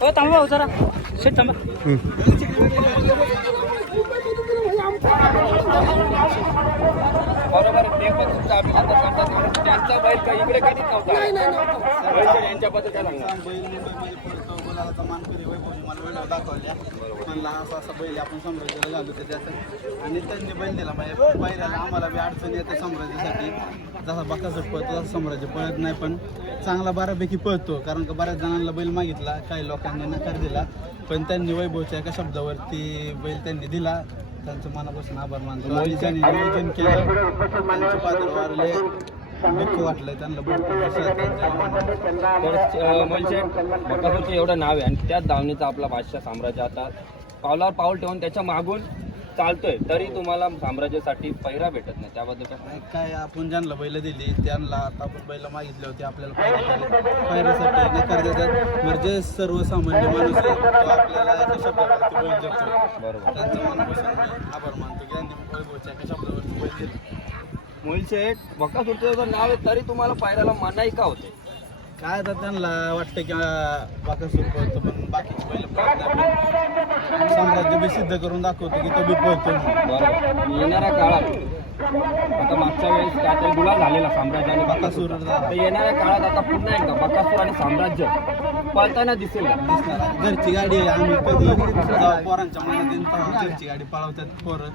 हो थांबा भाऊ जरा. शेट थांबा बरोबर ते पण तुमचं अभिनंदन करतात त्यांचा बैल इकडे कधीच नव्हता वैशाली यांच्याबद्दल काय बैल मुंबईमध्ये गुलालाचा मानकरी वैभवजी मला व्हिडिओ दाखवल्या म्हणला असा असा बैल आपण साम्राज्याला घालू त्याच्यात आणि त्यांनी बैल दिला म्हणजे बैलाला आम्हाला बी अडचण येते साम्राज्यासाठी जसा बकासट पळतो तसा साम्राज्य पळत नाही पण चांगला बऱ्यापैकी पळतो कारण का बऱ्याच जणांना बैल मागितला काही लोकांनी नकार दिला पण त्यांनी वैभवच्या एका शब्दावरती बैल त्यांनी दिला. त्यांचं मनापासून आभार मानतो. आणि त्यांनी नियोजन केलं त्यांचे पात्र वारले दुःख वाटलं त्यांना म्हणजे बकासूरचं एवढं नाव आहे आणि त्याच धावणीचा आपला बादशाह साम्राज्य आता. पावलावर पाऊल ठेवून त्याच्या मागून चालतोय तरी तुम्हाला साम्राज्यासाठी पैरा भेटत नाही त्याबद्दल काय नाही, काय आपण ज्यांना बैल दिली त्यांना आता आपण बैल मागितले होते आपल्याला पाहिजे पायऱ्यासाठी नकार देतात म्हणजे सर्वसामान्य माणूस आहे तो आपल्याला एका शब्दावरती बैल देतो बरोबर. त्यांचं मनापासून आभार मानतो की त्यांनी वैभवच्या एका शब्दावरती बैल दिला मोहिल शेठ बकासूरचं जर नाव आहे तरी तुम्हाला पायऱ्याला मनाई का होते. काय आता त्यांना वाटतं की बाकासूर पळतो पण बाकीचे पहिले पळत नाही साम्राज्य बी सिद्ध करून दाखवतो की तो बी पळतो बरोबर येणाऱ्या काळात आता मागच्या वेळेस काहीतरी गुलाल झालेला साम्राज्य आणि बकासूर. तर येणाऱ्या काळात आता पुन्हा एकदा बकासूर आणि साम्राज्य पळताना दिसेल. घरची गाडी आहे आम्ही कधी पोरांच्या मनात घरची गाडी पळवतात पोरं.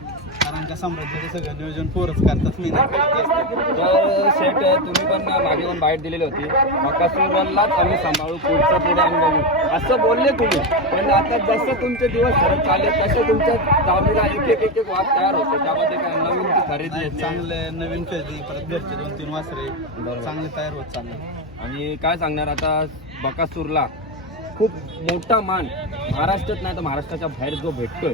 कारण का साम्राज्याचं सगळं नियोजन पोरच करतात करत. असतात तर शेठ तुम्ही पण मागे पण बाईट दिलेली होती. बकासूरलाच आम्ही सांभाळू पुढचं पुढे आम्ही बघू. असं बोलले तुम्ही. पण आता जसं तुमचे दिवस चालले तसे तुमच्या दावणीला एक एक एक एक वाद तयार होते. त्यामध्ये काय नवीन ती खरेदी चांगले नवीन खरेदी परत घरचे दोन तीन वासरे. बरोबर. चांगले तयार होत चालले आणि काय सांगणार आता बकासूरला खूप मोठा मान महाराष्ट्रात नाही तर महाराष्ट्राच्या बाहेर जो भेटतोय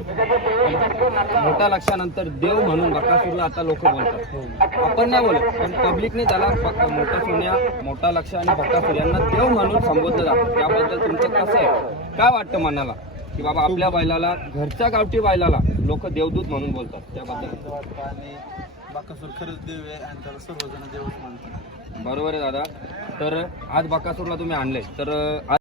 मोठ्या लक्षानंतर देव म्हणून बकासूरला आता लोक बोलतात. आपण नाही बोलत पण पब्लिकने त्याला फक्त मोठा सोन्या मोठा लक्ष आणि बकासूर यांना देव म्हणून संबोधलं जातं. त्याबद्दल तुमचं कसं आहे? काय वाटतं मनाला? की बाबा आपल्या बैलाला घरच्या गावठी बैलाला लोक देवदूत म्हणून बोलतात त्याबद्दल? आणि बाकासूर खरंच देव आहे आणि त्याला सर्वजण देवच मानतात. बरोबर आहे दादा. तर आज बाकासूरला तुम्ही आणले तर आज